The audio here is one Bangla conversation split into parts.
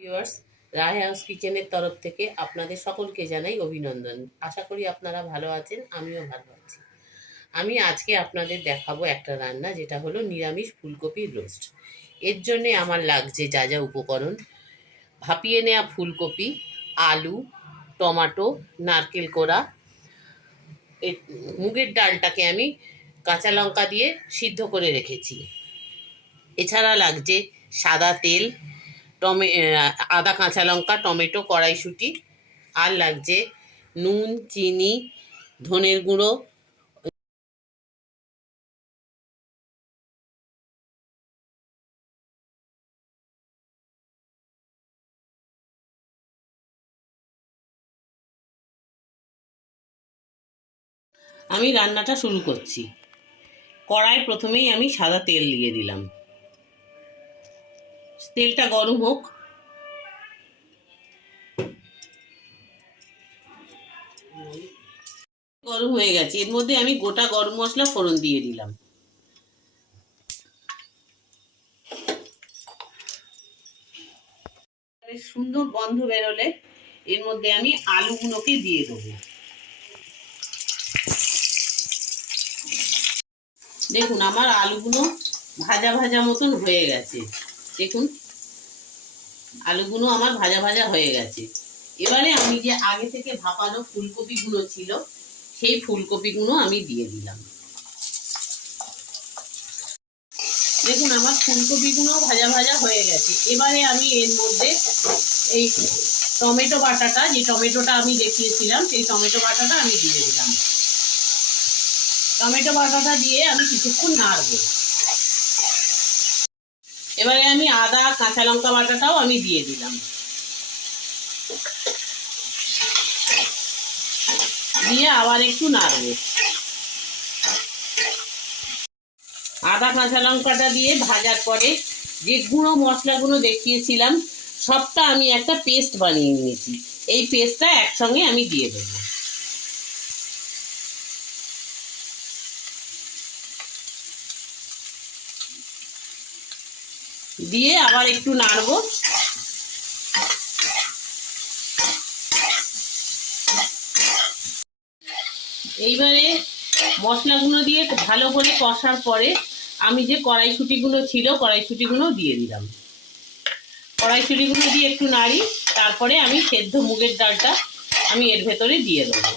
ভিউয়ার্স রায় হাউস কিচেনের তরফ থেকে আপনাদের সকলকে জানাই অভিনন্দন। আশা করি আপনারা ভালো আছেন, আমিও ভালো আছি। আমি আজকে আপনাদের দেখাবো একটা রান্না, যেটা হলো নিরামিষ ফুলকপির রোস্ট। এর জন্যে আমার লাগছে যা যা উপকরণ। ভাপিয়ে নেওয়া ফুলকপি, আলু, টমাটো, নারকেল কোড়া। মুগের ডালটাকে আমি কাঁচা লঙ্কা দিয়ে সিদ্ধ করে রেখেছি। এছাড়া লাগছে সাদা তেল টমে আদা, কাঁচা লঙ্কা, টমেটো, কড়াইশুঁটি, আর লাগছে নুন, চিনি, ধনের গুঁড়ো। আমি রান্নাটা শুরু করছি। কড়াই প্রথমেই আমি সাদা তেল দিয়ে দিলাম। তেলটা গরম হোক। গরম হয়ে গেছে। এর মধ্যে আমি গোটা গরম মশলা ফোড়ন দিয়ে দিলাম। সুন্দর গন্ধ বেরোলে এর মধ্যে আমি আলুগুলোকে দিয়ে দেবো। দেখুন আমার আলুগুলো ভাজা ভাজা মতন হয়ে গেছে। দেখুন, আলুগুলো আমার ভাজা ভাজা হয়ে গেছে। এবারে আমি যে আগে থেকে ভাপানো ফুলকপিগুলো ছিল, সেই ফুলকপিগুলো আমি দিয়ে দিলাম। দেখুন, আমার ফুলকপিগুলো ভাজা ভাজা হয়ে গেছে। এবারে আমি এর মধ্যে এই টমেটো বাটাটা, যে টমেটোটা আমি দেখিয়েছিলাম, সেই টমেটো বাটাটা আমি দিয়ে দিলাম। টমেটো বাটাটা দিয়ে আমি কিছুক্ষণ নাড়বো। এবারে আমি আদা, কাঁচা লঙ্কা বাটাটাও আমি দিয়ে দিলাম। দিয়ে আবার একটু নাড়বো। আদা, কাঁচা লঙ্কাটা দিয়ে ভাজার পরে যে গুঁড়ো মশলাগুলো দেখিয়েছিলাম, সবটা আমি একটা পেস্ট বানিয়ে নিয়েছি। এই পেস্টটা একসঙ্গে আমি দিয়ে দেবো। দিয়ে আবার একটু নাড়বো। এইবারে মশলাগুলো দিয়ে ভালো করে কষার পরে আমি যে কড়াইশুটিগুলো ছিল কড়াইশুটিগুলো দিয়ে দিলাম। কড়াইশুটিগুলো দিয়ে একটু নাড়ি, তারপরে আমি সেদ্ধ মুগের ডালটা আমি এর ভেতরে দিয়ে দেবো।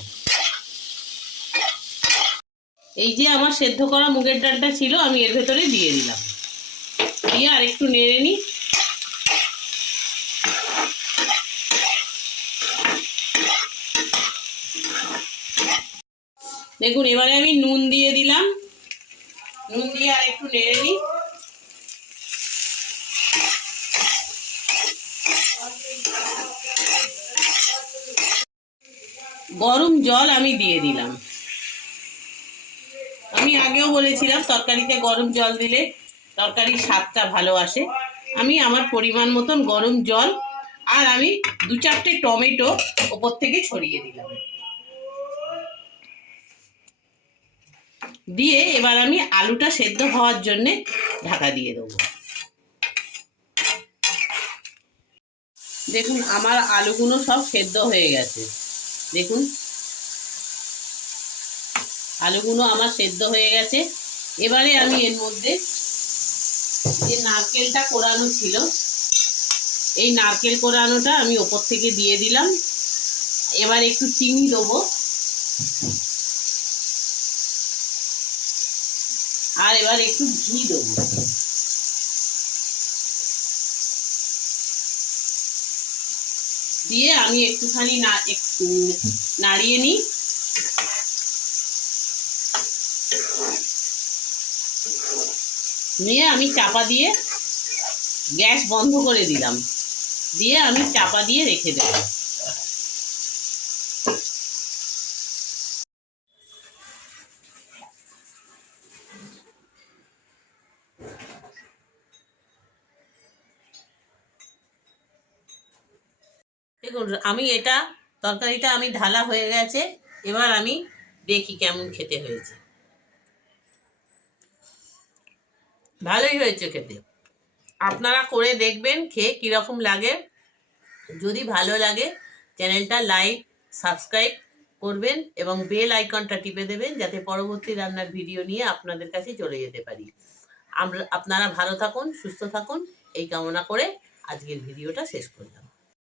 এই যে আমার সেদ্ধ করা মুগের ডালটা ছিল, আমি এর ভেতরে দিয়ে দিলাম। দিয়ে আর একটু নেড়ে নিই। দেখুন, এবারে আমি নুন দিয়ে দিলাম। নুন দিয়ে আর একটু নেড়ে নিই। গরম জল আমি দিয়ে দিলাম। আমি আগেও বলেছিলাম তরকারিতে গরম জল দিলে তরকারির স্বাদটা ভালো আসে। আমি আমার পরিমাণ মতন গরম জল আর আমি দু চারটে টমেটো ওপর থেকে ছড়িয়ে দিলাম। দিয়ে এবার আমি আলুটা সেদ্ধ হওয়ার জন্যে ঢাকা দিয়ে দেবো। দেখুন, আমার আলুগুলো সব সেদ্ধ হয়ে গেছে। দেখুন। আলুগুলো আমার সেদ্ধ হয়ে গেছে। এবারে আমি এর মধ্যে যে নারকেলটা কোরানো ছিল, এই নারকেল কোরানোটা আমি ওপর থেকে দিয়ে দিলাম। এবার একটু চিনি দেবো। আর এবার একটু ঘি দেবো। দিয়ে আমি একটুখানি না নাড়িয়ে নিই। নিয়ে আমি চাপা দিয়ে গ্যাস বন্ধ করে দিলাম। দিয়ে আমি চাপা দিয়ে রেখে দেব। দেখুন, আমি এটা তরকারিটা আমি ঢালা হয়ে গেছে। এবার আমি দেখি কেমন খেতে হয়েছে। ভালোই হয়েছে খেতে। আপনারা করে দেখবেন, খেয়ে কীরকম লাগে। যদি ভালো লাগে, চ্যানেলটা লাইক, সাবস্ক্রাইব করবেন এবং বেল আইকনটা টিপে দেবেন, যাতে পরবর্তী রান্নার ভিডিও নিয়ে আপনাদের কাছে চলে যেতে পারি। আমরা, আপনারা ভালো থাকুন, সুস্থ থাকুন, এই কামনা করে আজকের ভিডিওটা শেষ করলাম।